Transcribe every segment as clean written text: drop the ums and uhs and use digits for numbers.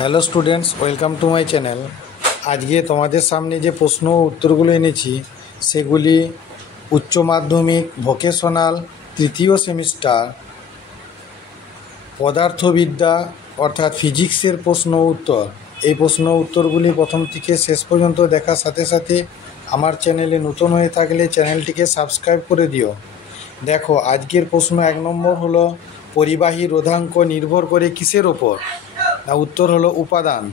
Hello students, welcome to my channel. আজকে তোমাদের সামনে যে প্রশ্ন ও উত্তরগুলো এনেছি সেগুলি উচ্চ মাধ্যমিক ভোকেশনাল তৃতীয় সেমিস্টার পদার্থবিদ্যা অর্থাৎ ফিজিক্সের প্রশ্ন উত্তর। এই প্রশ্ন উত্তরগুলি প্রথম থেকে শেষ পর্যন্ত দেখার সাথে সাথে আমার চ্যানেলে নতুন হয়ে থাকলে চ্যানেলটিকে সাবস্ক্রাইব করে দিও। দেখো, আজকের প্রশ্ন 1 নম্বর হলো পরিবাহী রোধাঙ্ক নির্ভর করে কিসের ওপর? না, উত্তর হলো উপাদান।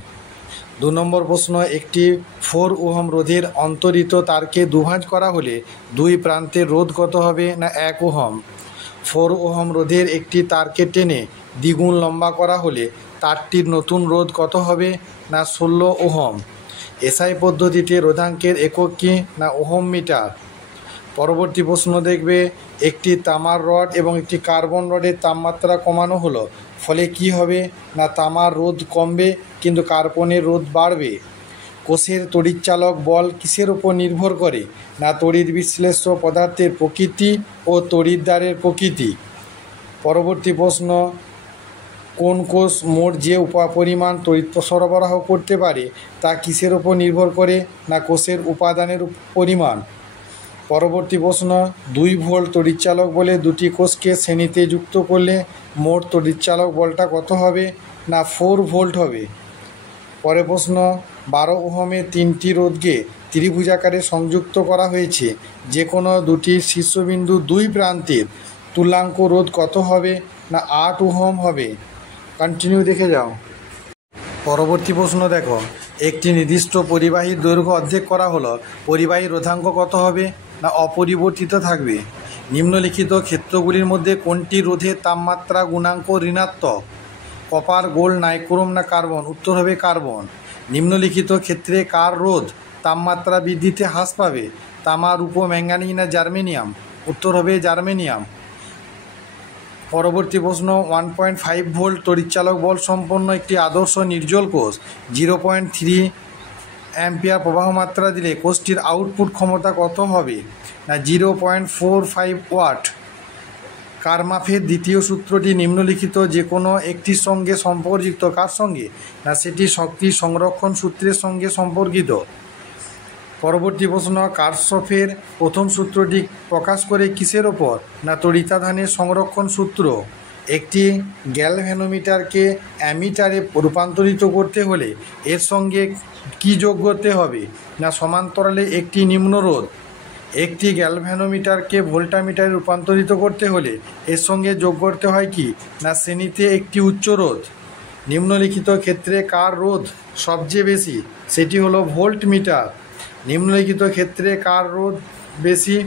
2 নম্বর প্রশ্ন, একটি 4 ওহম রোধের অন্তরিত তারকে দুভাঁজ করা হলে দুই প্রান্তের রোধ কত হবে? না 1 ওহম। 4 ওহম রোধের একটি তারকে টেনে দ্বিগুণ লম্বা করা হলে তারটির নতুন রোধ কত হবে? না 16 ওহম। এসআই পদ্ধতিতে রোধাঙ্কের একক কি? না ওহম মিটার। পরবর্তী প্রশ্ন দেখবে, একটি তামার রড এবং একটি কার্বন রডের তাপমাত্রা কমানো হলো, ফলে কি হবে? না তামার রোধ কমবে কিন্তু কার্বনের রোধ বাড়বে। কোষের তড়িৎচালক বল কিসের উপর নির্ভর করে? না তড়িৎ বিশ্লেষ্য পদার্থের প্রকৃতি ও তড়িৎদ্বারের প্রকৃতি। পরবর্তী প্রশ্ন, কোন কোষ মোট যে পরিমাণ তড়িৎ সরবরাহ করতে পারে তা কিসের উপর নির্ভর করে? না কোষের উপাদানের পরিমাণ। পরবর্তী প্রশ্ন, 2 ভোল্ট তড়িৎচালক বলে দুটি কোষকে শ্রেণীতে যুক্ত করলে মোট তড়িৎচালক বলটা কত হবে? না 4 ভোল্ট হবে। পরের প্রশ্ন, 12 ওহমের 3টি রোধকে ত্রিভুজাকারে সংযুক্ত করা হয়েছে, যে কোনো দুটি শীর্ষবিন্দু 2 প্রান্তের তুল্যাঙ্ক রোধ কত হবে? না 8 ওহম হবে। কন্টিনিউ দেখে যাও। পরবর্তী প্রশ্ন দেখো, একটি নির্দিষ্ট পরিবাহীর দৈর্ঘ্য অর্ধেক করা হলো, পরিবাহী রোধাঙ্ক কত হবে? না অপরিবর্তিত থাকবে। নিম্নলিখিত ক্ষেত্রগুলির মধ্যে কোনটি রোধের তাপমাত্রা গুণাঙ্ক ঋণাত্মক? কপার, গোল্ড, নাইক্রোম না কার্বন? উত্তর হবে কার্বন। নিম্নলিখিত ক্ষেত্রে কার রোধ তাপমাত্রা বৃদ্ধিতে হ্রাস পাবে? তামা, রূপো, ম্যাঙ্গানিজ না জার্মেনিয়াম? উত্তর হবে জার্মেনিয়াম। পরবর্তী প্রশ্ন, 1.5 ভোল্ট তড়িৎচালক বল সম্পন্ন একটি আদর্শ নির্জল কোষ 0.3 অ্যাম্পিয়ার প্রবাহ মাত্রা দিলে কোষটির আউটপুট ক্ষমতা কত হবে? না 0.45 ওয়াট। কারমাফের দ্বিতীয় সূত্রটি নিম্নলিখিত যে কোনো একটির সঙ্গে সম্পর্কিত। কার সঙ্গে? না সেটি শক্তি সংরক্ষণ সূত্রের সঙ্গে সম্পর্কিত। পরবর্তী প্রশ্ন, কারশফের প্রথম সূত্রটি প্রকাশ করে কিসের ওপর? না তড়িতাধানের সংরক্ষণ সূত্র। একটি গ্যালভ্যানোমিটারকে অ্যামিটারে রূপান্তরিত করতে হলে এর সঙ্গে কি যোগ করতে হবে? না সমান্তরালে একটি নিম্নরোধ। একটি গ্যালভ্যানোমিটারকে ভোল্টামিটারে রূপান্তরিত করতে হলে এর সঙ্গে যোগ করতে হয় কি? না শ্রেণীতে একটি উচ্চ রোধ। নিম্নলিখিত ক্ষেত্রে কার রোধ সবচেয়ে বেশি? সেটি হলো ভোল্ট মিটার। নিম্নলিখিত ক্ষেত্রে কার রোধ বেশি?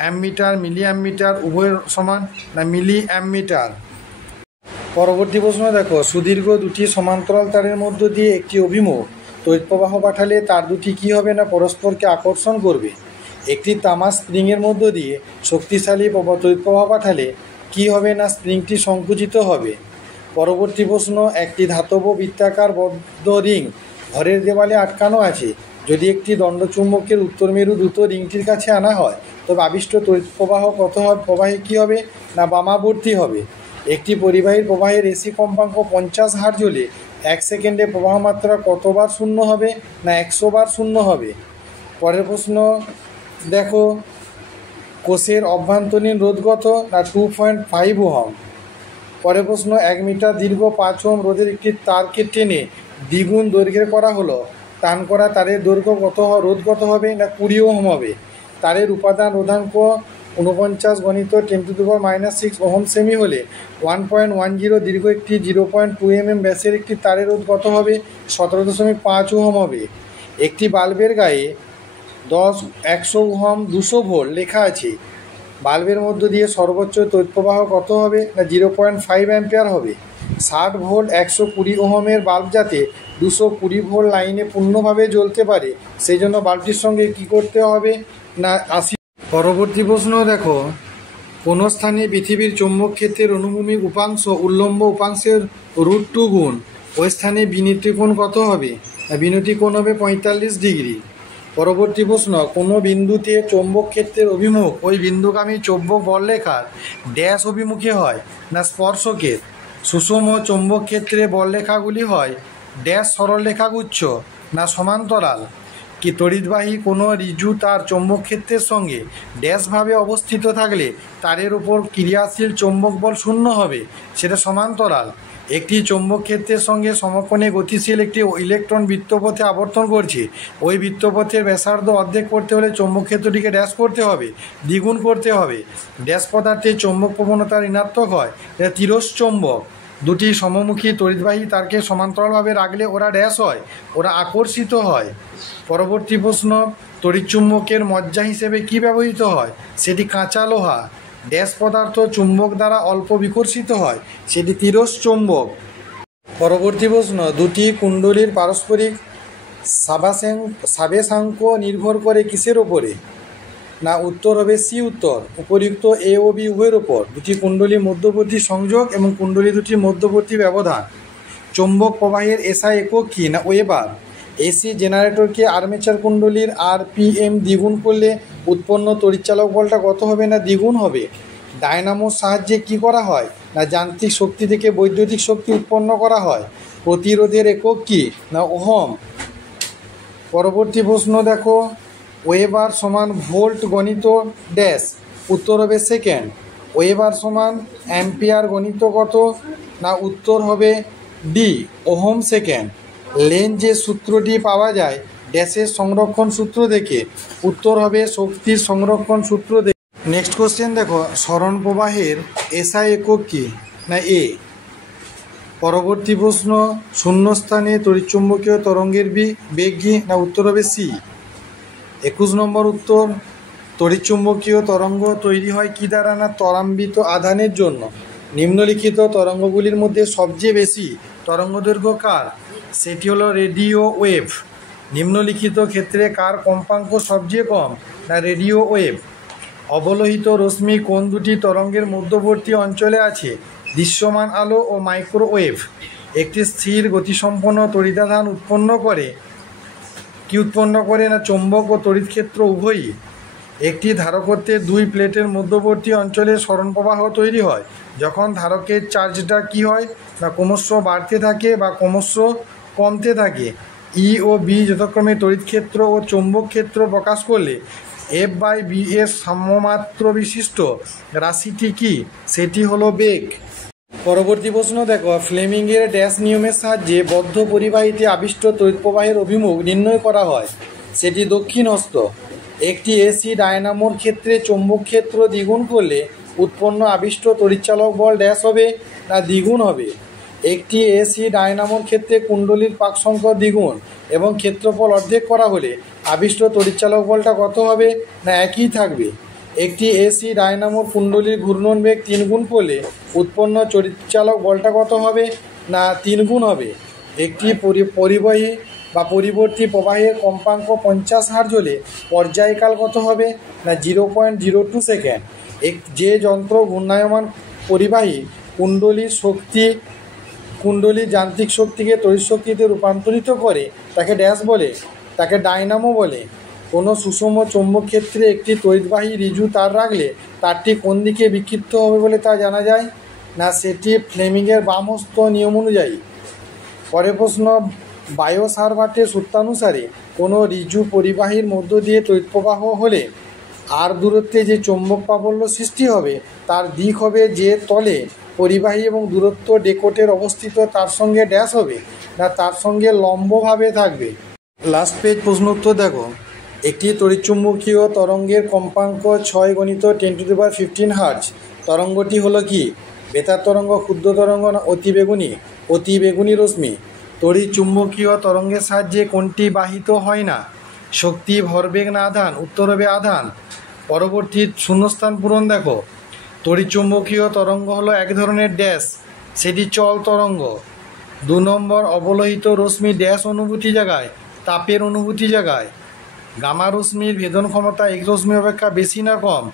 অ্যামমিটার, মিলি অ্যামমিটার উভয়ের সমান? না মিলি অ্যামমিটার। পরবর্তী প্রশ্ন দেখো, সুদীর্ঘ দুটি সমান্তরাল তারের মধ্য দিয়ে একটি অভিমুখ তড়িৎ প্রবাহ পাঠালে তার দুটি কী হবে? না পরস্পরকে আকর্ষণ করবে। একটি তামা স্প্রিংয়ের মধ্য দিয়ে শক্তিশালী তড়িৎ প্রবাহ পাঠালে কী হবে? না স্প্রিংটি সংকুচিত হবে। পরবর্তী প্রশ্ন, একটি ধাতব বৃত্তাকার বদ্ধ রিং ঘরের দেওয়ালে আটকানো আছে। যদি একটি দণ্ডচুম্বকের উত্তর মেরু দ্রুত রিংটির কাছে আনা হয় তবে আবিষ্ট তড়িৎ প্রবাহ কত হবে? প্রবাহে কী হবে? না বামাবর্তী হবে। একটি পরিবাহীর প্রবাহের এসি কম্পাঙ্ক 50 হার্জ হলে 1 সেকেন্ডে প্রবাহ মাত্রা কতবার শূন্য হবে? না 100 বার শূন্য হবে। পরের প্রশ্ন দেখো, কোষের অভ্যন্তরীণ রোধ কত? না 2.5 ওহম। পরের প্রশ্ন, 1 মিটার দীর্ঘ 5 ওহম রোধের একটি তারকে টেনে দ্বিগুণ দৈর্ঘ্যের করা হলো, টান করা তারের দৈর্ঘ্য কত রোধ কত হবে? না 20 ওহম হবে। তারের উপাদান রোধাঙ্ক 49 গণিত 10⁻⁻6 ওহম সেমি হলে 1.10 দীর্ঘ একটি 0.2 mm ব্যাসের একটি তারের রোধ কত হবে? 17.5 ওহম হবে। একটি বাল্বের গায়ে 10, 100 ওহম, 200 ভোল্ট লেখা আছে। বাল্বের মধ্য দিয়ে সর্বোচ্চ তড়িৎ প্রবাহ কত হবে? না 0.5 অ্যাম্পিয়ার হবে। 60 ভোল্ট 120 ওহমের বাল্ব যাতে 220 ভোল্ট লাইনে পূর্ণভাবে জ্বলতে পারে সেই জন্য বাল্বটির সঙ্গে কি করতে হবে? না 80। পরবর্তী প্রশ্ন দেখো, কোনো স্থানে পৃথিবীর চৌম্বক ক্ষেত্রের অনুভূমিক উপাংশ উল্লম্ব উপাংশের √2 গুণ ওই স্থানে বিনতি কোণ কত হবে? বিনতি কোণ হবে 45 ডিগ্রি। পরবর্তী প্রশ্ন, কোনো বিন্দুতে চৌম্বক ক্ষেত্রের অভিমুখ ওই বিন্দুগামী চৌম্বক বলরেখার ড্যাশ অভিমুখে হয়? না স্পর্শকের। সুষম চৌম্বক ক্ষেত্রে বলরেখাগুলি হয় ড্যাশ সরলরেখাগুচ্ছ না সমান্তরাল? কি তড়িৎবাহী কোনো ঋজু তার চৌম্বক ক্ষেত্রের সঙ্গে ড্যাশভাবে অবস্থিত থাকলে তারের উপর ক্রিয়াশীল চৌম্বক বল শূন্য হবে, সেটা সমান্তরাল। একটি চৌম্বক ক্ষেত্রের সঙ্গে সমকোণে গতিশীল একটি ইলেকট্রন বৃত্তপথে আবর্তন করছে। ওই বৃত্তপথের ব্যাসার্ধ অর্ধেক করতে হলে চৌম্বক ক্ষেত্রটিকে ড্যাশ করতে হবে, দ্বিগুণ করতে হবে। ড্যাশ পদার্থের চৌম্বক প্রবণতা ঋণাত্মক হয়, এটা তিরস্চৌম্বক। দুটি সমমুখী তড়িৎবাহী তারকে সমান্তরালভাবে রাখলে ওরা ড্যাশ হয়, ওরা আকর্ষিত হয়। পরবর্তী প্রশ্ন, তড়িৎচুম্বকের মজ্জা হিসেবে কি ব্যবহৃত হয়? সেটি কাঁচা লোহা। ড্যাশ পদার্থ চুম্বক দ্বারা অল্প বিকর্ষিত হয়, সেটি তিরস্চৌম্বক। পরবর্তী প্রশ্ন, দুটি কুণ্ডলীর পারস্পরিক সাবেশাঙ্ক নির্ভর করে কিসের ওপরে? না উত্তর হবে সি উত্তর, উপরিউক্ত এ ও বি উভয়ের ওপর। দুটি কুণ্ডলীর মধ্যবর্তী সংযোগ এবং কুণ্ডলী দুটির মধ্যবর্তী ব্যবধান। চৌম্বক প্রবাহের এসআই একক কি? না ওয়েবার। এসি জেনারেটরকে আর্মেচার কুণ্ডলীর আরপিএম দ্বিগুণ করলে উৎপন্ন তড়িৎচালক বলটা কত হবে? না দ্বিগুণ হবে। ডায়নামোর সাহায্যে কি করা হয়? না যান্ত্রিক শক্তি থেকে বৈদ্যুতিক শক্তি উৎপন্ন করা হয়। প্রতিরোধের একক কি? না ওহম। পরবর্তী প্রশ্ন দেখো, ওয়েবার সমান ভোল্ট গণিত ড্যাশ, উত্তর হবে সেকেন্ড। ওয়েবার সমান অ্যাম্পিয়ার গণিত কত? না উত্তর হবে ডি, ওহম সেকেন্ড। লেন্জের সূত্রটি পাওয়া যায় ড্যাশের সংরক্ষণ সূত্র থেকে, উত্তর হবে শক্তির সংরক্ষণ সূত্র থেকে। নেক্সট কোশ্চেন দেখো, সরণ প্রবাহের এসআই একক কি? না এ। পরবর্তী প্রশ্ন, শূন্যস্থানে তড়িৎচুম্বকীয় তরঙ্গের বেগ কি? না উত্তর হবে সি। 21 নম্বর উত্তর, তড়িৎচুম্বকীয় তরঙ্গ তৈরি হয় কি দ্বারা? না ত্বরান্বিত আধানের জন্য। নিম্নলিখিত তরঙ্গগুলির মধ্যে সবচেয়ে বেশি তরঙ্গদৈর্ঘ্য কার? সেটি হলো রেডিও ওয়েভ। নিম্নলিখিত ক্ষেত্রে কার কম্পাঙ্ক সবচেয়ে কম? না রেডিও ওয়েভ। অবলোহিত রশ্মি কোন দুটি তরঙ্গের মধ্যবর্তী অঞ্চলে আছে? দৃশ্যমান আলো ও মাইক্রোওয়েভ। একটি স্থির গতিসম্পন্ন তড়িতাধান উৎপন্ন করে কি উৎপন্ন করে? না চৌম্বক ও তড়িৎক্ষেত্র উভয়ই। একটি ধারকত্বের দুই প্লেটের মধ্যবর্তী অঞ্চলে সরণ প্রবাহ তৈরি হয় যখন ধারকের চার্জটা কি হয়? না ক্রমশ বাড়তে থাকে বা ক্রমশ কমতে থাকে। ই ও বি যথাক্রমে তড়িৎক্ষেত্র ও চৌম্বক ক্ষেত্র প্রকাশ করলে এফ বাই বি এর সমমাত্র বিশিষ্ট রাশিটি কি? সেটি হলো বেগ। পরবর্তী প্রশ্ন দেখো, ফ্লেমিংয়ের ড্যাশ নিয়মের সাহায্যে বদ্ধ পরিবাহীতে আবিষ্ট তড়িৎ প্রবাহের অভিমুখ নির্ণয় করা হয়, সেটি দক্ষিণ হস্ত। একটি এসি ডায়নামোর ক্ষেত্রে চৌম্বক ক্ষেত্র দ্বিগুণ করলে উৎপন্ন আবিষ্ট তড়িৎচালক বল ড্যাশ হবে? না দ্বিগুণ হবে। একটি এসি ডায়নামোর ক্ষেত্রে কুণ্ডলীর পাক সংখ্যা দ্বিগুণ এবং ক্ষেত্রফল অর্ধেক করা হলে আবিষ্ট তড়িৎচালক বলটা কত হবে? না একই থাকবে। একটি এসি ডায়নামোর কুণ্ডলীর ঘূর্ণন বেগ 3 গুণ করলে উৎপন্ন তড়িৎচালক বলটা কত হবে? না 3 গুণ হবে। একটি পরিবাহী বা পরিবর্তী প্রবাহের কম্পাঙ্ক 50 হার্জ হলে পর্যায়কাল কত হবে? না 0.02 সেকেন্ড। যে যন্ত্র ঘূর্ণায়মান পরিবাহী কুণ্ডলীর যান্ত্রিক শক্তিকে তড়িৎ শক্তিতে রূপান্তরিত করে তাকে ড্যাশ বলে? তাকে ডায়নামো বলে। কোনো সুষম চৌম্বক ক্ষেত্রে একটি তড়িৎবাহী ঋজু তার রাখলে তারটি কোন দিকে বিক্ষিপ্ত হবে বলে তা জানা যায়? না সেটি ফ্লেমিংয়ের বামহস্ত নিয়ম অনুযায়ী। পরের প্রশ্ন, বায়োসাভার্টের সূত্রানুসারে কোনো ঋজু পরিবাহীর মধ্য দিয়ে তড়িৎ প্রবাহ হলে আর দূরত্বে যে চৌম্বক প্রাবল্য সৃষ্টি হবে তার দিক হবে যে তলে পরিবাহী এবং দূরত্ব ডেকোটের অবস্থিত তার সঙ্গে ড্যাশ হবে? না তার সঙ্গে লম্বভাবে থাকবে। লাস্ট পেজ প্রশ্ন উত্তর দেখো, একটি তড়িৎচুম্বকীয় তরঙ্গের কম্পাঙ্ক 6 গণিত 10⁻15 হার্জ। তরঙ্গটি হলো কি? বেতার তরঙ্গ, ক্ষুদ্র তরঙ্গ না অতিবেগুনি? অতিবেগুনি রশ্মি। তড়িৎচুম্বকীয় তরঙ্গের সাহায্যে কোনটি বাহিত হয় না? শক্তি, ভরবেগ না আধান? উত্তর হবে আধান। পরবর্তী শূন্যস্থান পূরণ দেখো, তড়িৎচুম্বকীয় তরঙ্গ হলো এক ধরনের ড্যাশ, সেটি চল তরঙ্গ। 2 নম্বর, অবলোহিত রশ্মি ড্যাশ অনুভূতি জাগায়? তাপের অনুভূতি জাগায়। গামা রশ্মির ভেদন ক্ষমতা এক্স রশ্মি অপেক্ষা বেশি না কম?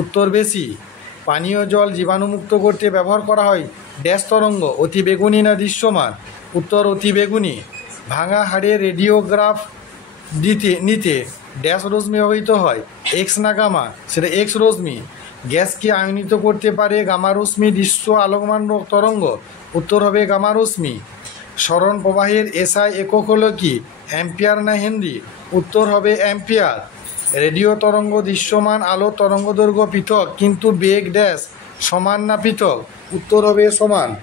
উত্তর বেশি। পানীয় জল জীবাণুমুক্ত করতে ব্যবহার করা হয় ড্যাশ তরঙ্গ? অতি বেগুনি না দৃশ্যমান? উত্তর অতি বেগুনি। ভাঙা হাড়ের রেডিওগ্রাফ নিতে ড্যাশ রশ্মি ব্যবহৃত হয়? এক্স না গামা? সেটা এক্স রশ্মি। গ্যাসকে আয়নিত করতে পারে গামা রশ্মি দৃশ্য আলোকমান তরঙ্গ? উত্তর হবে গামা রশ্মি। সরণ প্রবাহের এসআই একক হলো কি, অ্যাম্পিয়ার না হেনরি? উত্তর হবে অ্যাম্পিয়ার। রেডিও তরঙ্গ দৃশ্যমান আলো তরঙ্গদৈর্ঘ্য পৃথক কিন্তু বেগ ড্যাশ সমান না পৃথক? উত্তর হবে সমান।